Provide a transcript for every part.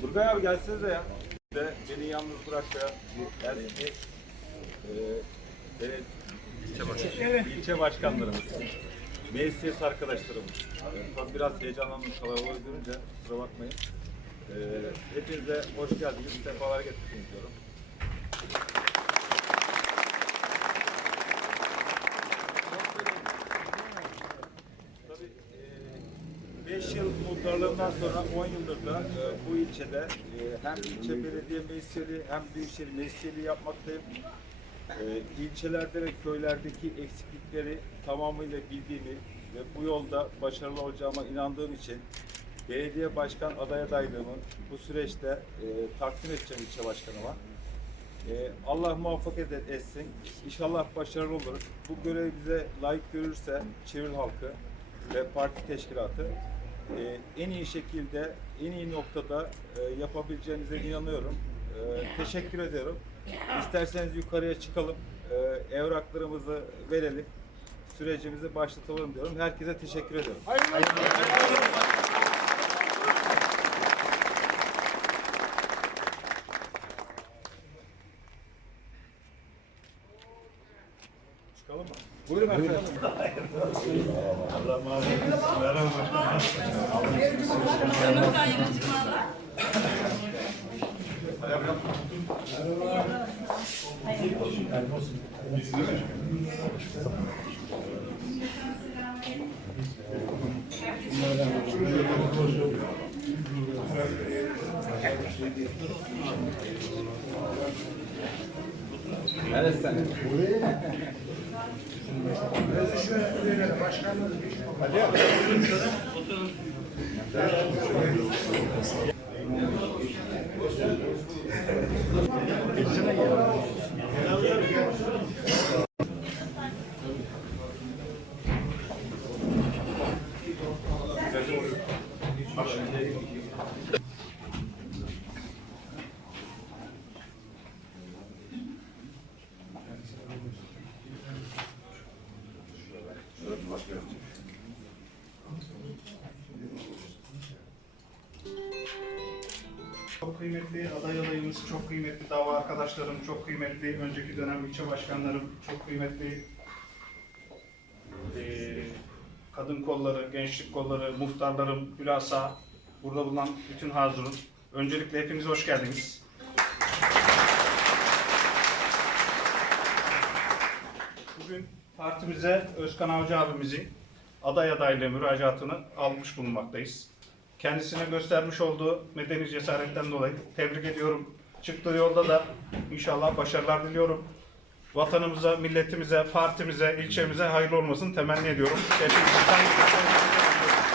Turgay abi gelsenize ya. De beni yalnız bırakmayan bir eski e, evet, ilçe, baş- ilçe başkanlarımız, meclis arkadaşlarımız. E, tabii biraz heyecanlandım kalabalığı görünce kusura bakmayın. E, hepinize hoş geldiniz, sefalar getirdiniz diyorum. Tabii 5 yıl muhtarlığından sonra 10 yıldır da e, bu ilçede e, hem ilçe belediye meclisleri hem büyükşehir meclisleri yapmaktayım. E, ilçelerde ve köylerdeki eksiklikleri tamamıyla bildiğimi ve bu yolda başarılı olacağıma inandığım için belediye başkan aday adaylığımı bu süreçte e, takdim edeceğim ilçe başkanıma. Ee, Allah muvaffak eder, etsin. İnşallah başarılı oluruz. Bu görevi bize layık görürse Çevir halkı ve parti teşkilatı e, en iyi şekilde, en iyi noktada e, yapabileceğinize inanıyorum. E, teşekkür ediyorum. İsterseniz yukarıya çıkalım, e, evraklarımızı verelim, sürecimizi başlatalım diyorum. Herkese teşekkür ediyorum. Çıkalım mı? Buyurun efendim. Evet sen. Başkanımız bir şey. Hadi. Oturun. Çok kıymetli aday adayımız, çok kıymetli dava arkadaşlarım, çok kıymetli önceki dönem ilçe başkanlarım, çok kıymetli eee, kadın kolları, gençlik kolları, muhtarlarım, hülasa, burada bulunan bütün hazırın. Öncelikle hepiniz hoş geldiniz. Bugün partimize Özkan Avcı abimizin aday adaylığı müracaatını almış bulunmaktayız. Kendisine göstermiş olduğu medeni cesaretten dolayı tebrik ediyorum. Çıktığı yolda da inşallah başarılar diliyorum. Vatanımıza, milletimize, partimize, ilçemize hayırlı olmasını temenni ediyorum. Hepinizden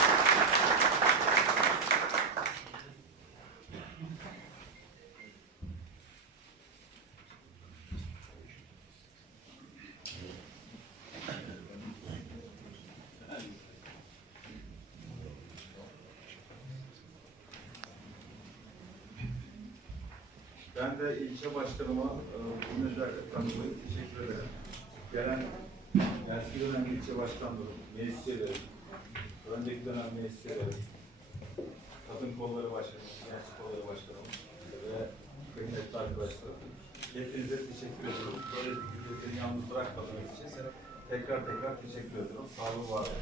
Ben de ilçe başkanıma e, bu nezaketten dolayı teşekkür ederim. Gelen eski dönem ilçe başkanları, meclisleri, önceki dönem meclisleri, kadın kolları başkanı, genç kolları başkanı ve kıymetli arkadaşlarım. Hepinize teşekkür ediyorum. Böyle bir günde beni yalnız bırakmadığınız için tekrar tekrar teşekkür ediyorum. Sağ olun, var olun.